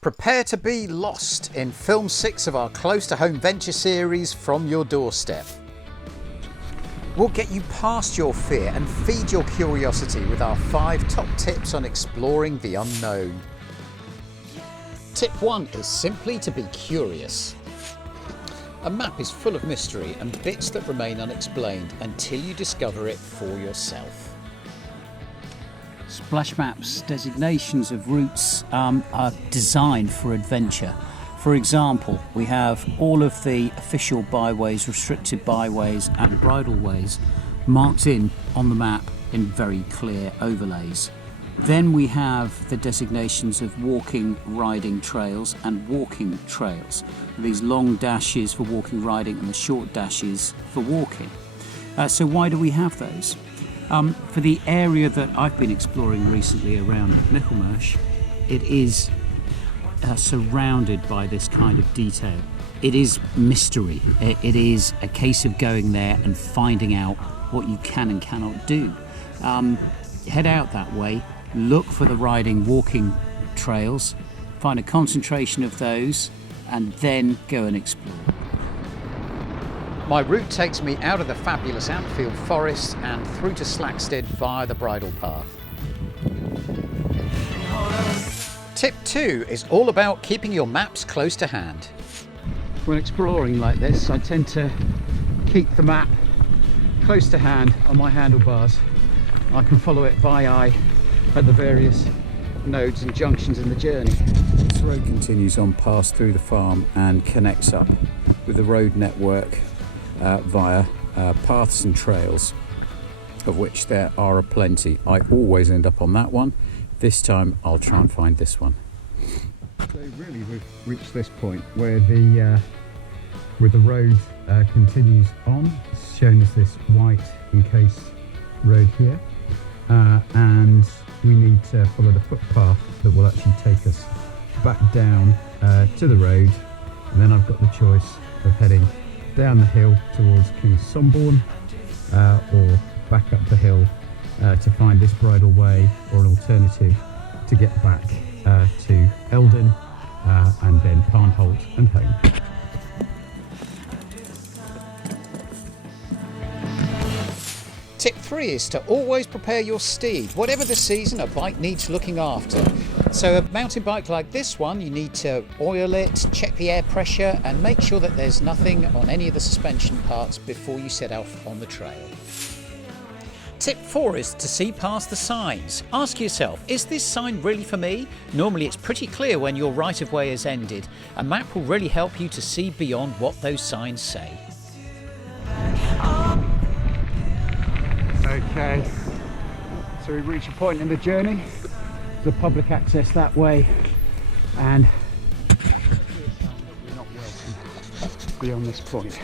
Prepare to be lost in film 6 of our Close to Home Venture series, From Your Doorstep. We'll get you past your fear and feed your curiosity with our 5 top tips on exploring the unknown. Tip 1 is simply to be curious. A map is full of mystery and bits that remain unexplained until you discover it for yourself. SplashMaps designations of routes are designed for adventure. For example, we have all of the official byways, restricted byways and bridleways marked in on the map in very clear overlays. Then we have the designations of walking, riding trails and walking trails. These long dashes for walking, riding and the short dashes for walking. So why do we have those? For the area that I've been exploring recently around Michelmersh, it is surrounded by this kind of detail. It is mystery. It is a case of going there and finding out what you can and cannot do. Head out that way, look for the riding, walking trails, find a concentration of those, and then go and explore. My route takes me out of the fabulous Ampfield Forest and through to Slackstead via the bridle path. Tip 2 is all about keeping your maps close to hand. When exploring like this, I tend to keep the map close to hand on my handlebars. I can follow it by eye at the various nodes and junctions in the journey. This road continues on past through the farm and connects up with the road network via paths and trails, of which there are aplenty. I always end up on that one. This time I'll try and find this one. So really we've reached this point where the road continues on. It's shown as this white encased road here, and we need to follow the footpath that will actually take us back down to the road, and then I've got the choice of heading down the hill towards King's Somborne or back up the hill to find this bridle way or an alternative to get back to Eldon and then Parnholt and home. Tip 3 is to always prepare your steed. Whatever the season, a bike needs looking after. So a mountain bike like this one, you need to oil it, check the air pressure and make sure that there's nothing on any of the suspension parts before you set off on the trail. Tip 4 is to see past the signs. Ask yourself, is this sign really for me? Normally it's pretty clear when your right of way has ended. A map will really help you to see beyond what those signs say. Okay, so we've reached a point in the journey. There's public access that way, and we're not welcome beyond this point.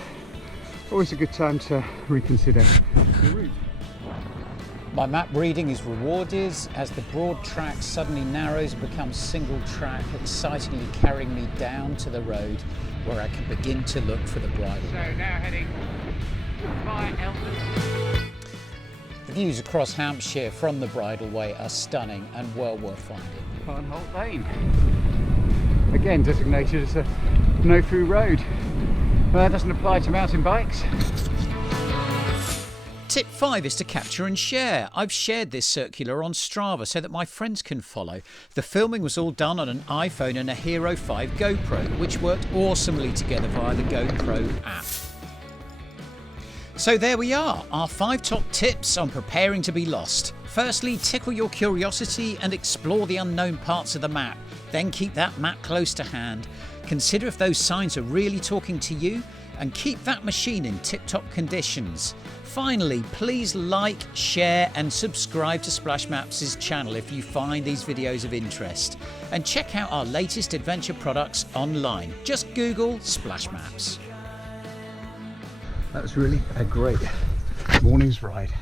Always a good time to reconsider the route. My map reading is rewarded as the broad track suddenly narrows and becomes single track, excitingly carrying me down to the road where I can begin to look for the bridle. So now heading via Eldon. The views across Hampshire from the bridleway are stunning and well worth finding. Parnholt Lane, again designated as a no-through road. Well, that doesn't apply to mountain bikes. Tip 5 is to capture and share. I've shared this circular on Strava so that my friends can follow. The filming was all done on an iPhone and a Hero 5 GoPro, which worked awesomely together via the GoPro app. So there we are, our 5 top tips on preparing to be lost. Firstly, tickle your curiosity and explore the unknown parts of the map. Then keep that map close to hand. Consider if those signs are really talking to you, and keep that machine in tip-top conditions. Finally, please like, share and subscribe to SplashMaps' channel if you find these videos of interest. And check out our latest adventure products online. Just Google SplashMaps. That was really a great morning's ride.